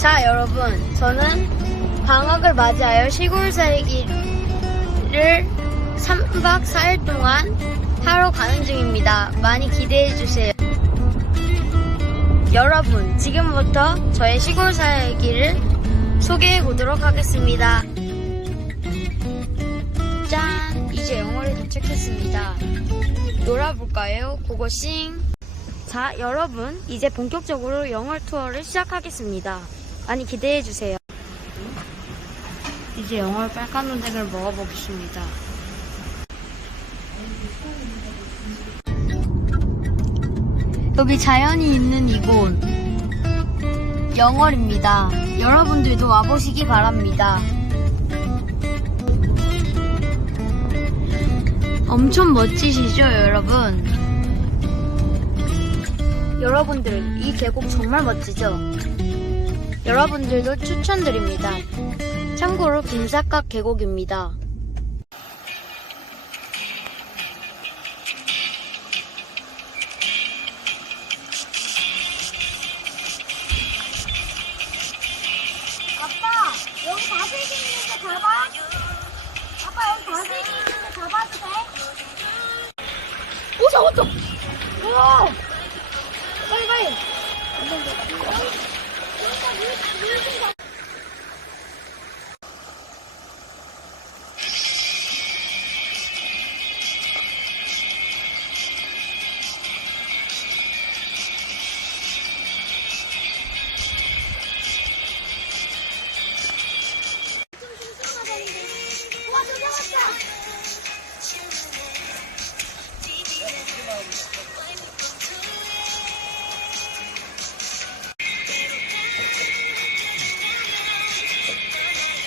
자, 여러분. 저는 방학을 맞이하여 시골 살기를 3박 4일 동안 하러 가는 중입니다. 많이 기대해 주세요. 여러분, 지금부터 저의 시골 살기를 소개해 보도록 하겠습니다. 짠! 이제 영월에 도착했습니다. 놀아볼까요? 고고싱! 자, 여러분, 이제 본격적으로 영월 투어를 시작하겠습니다. 많이 기대해 주세요. 이제 영월 빨간 논쟁을 먹어보겠습니다. 여기 자연이 있는 이곳, 영월입니다. 여러분들도 와보시기 바랍니다. 엄청 멋지시죠, 여러분? 여러분들, 이 계곡 정말 멋지죠? 여러분들도 추천드립니다. 참고로 김삿갓 계곡입니다. 아빠, 여기 다슬기 있는데 잡아? 아빠, 여기 다슬기 있는데 잡아도 돼? 오, 잡았다! 우와! 빨리, 빨리! Watch out!